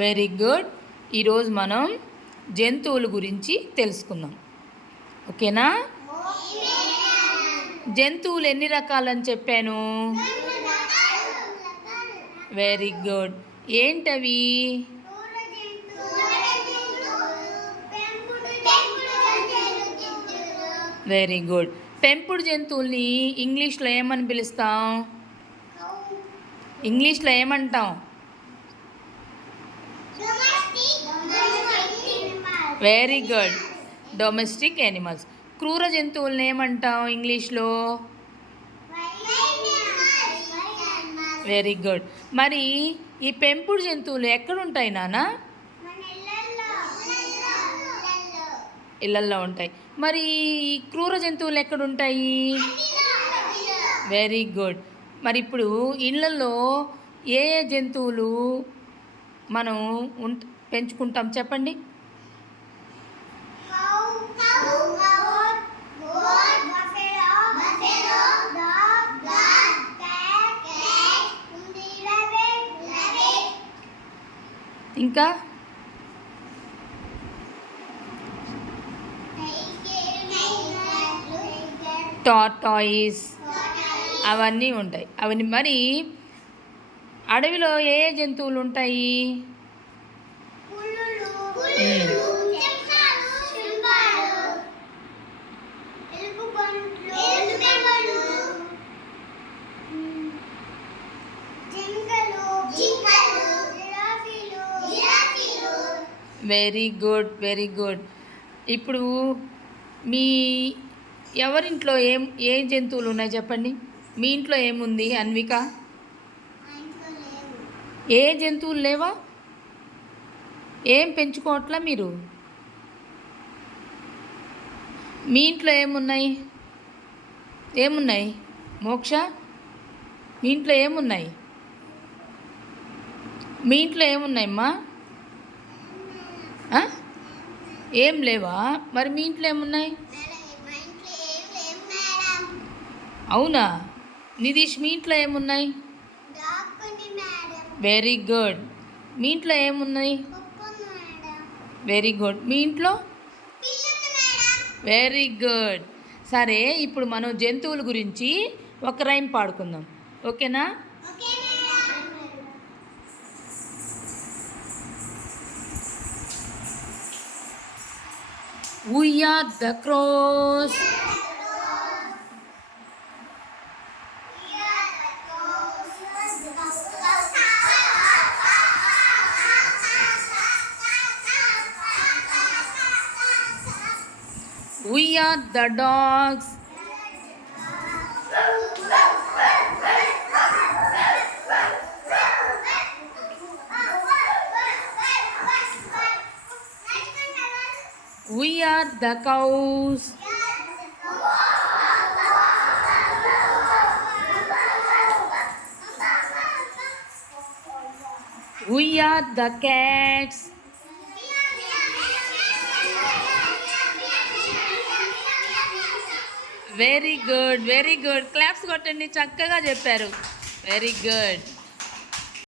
Very good. ఈరోజు మనం జంతువుల గురించి తెలుసుకుందాం. ఓకేనా? జంతువులు ఎన్ని రకాలని చెప్పాను? Very good. ఏంటవి? Very good. పెంపుడు జంతువుల్ని ఇంగ్లీష్లో ఏమని పిలుస్తాం? ఇంగ్లీష్లో ఏమంటాం? Very good. Domestic animals. క్రూర జంతువులను ఏమంటాం ఇంగ్లీష్లో? Very good. మరి ఈ పెంపుడు జంతువులు ఎక్కడుంటాయి నాన్న? ఇళ్ళల్లో ఉంటాయి. మరి ఈ క్రూర జంతువులు ఎక్కడుంటాయి? Very good. మరి ఇప్పుడు ఇళ్ళల్లో ఏ ఏ జంతువులు మనం పెంచుకుంటాం చెప్పండి? ఇంకా టార్టాయిస్ అవన్నీ ఉంటాయి. అవన్నీ మరి అడవిలో ఏ ఏ జంతువులు ఉంటాయి? Very good, very good. ఇప్పుడు మీ ఎవరింట్లో ఏ జంతువులు ఉన్నాయి చెప్పండి? మీ ఇంట్లో ఏముంది అన్విక? ఏ జంతువులు లేవా? ఏం పెంచుకోవట్లా మీరు? మీ ఇంట్లో ఏమున్నాయి? మోక్ష, మీ ఇంట్లో ఏమున్నాయి? మీ ఇంట్లో ఏమున్నాయమ్మా? ఏం లేవా? మరి మీ ఇంట్లో ఏమున్నాయి? అవునా? నిధీష్, మీ ఇంట్లో ఏమున్నాయి? Very good. మీ ఇంట్లో ఏమున్నాయి? Very good. మీ ఇంట్లో? Very good. సరే, ఇప్పుడు మనం జంతువుల గురించి ఒక రైమ్ పాడుకుందాం. ఓకేనా? We are the crows. We are the dogs. We are the cows. We are the cats. Very good, very good. Claps కొట్టండి, చక్కగా చెప్పారు. Very good.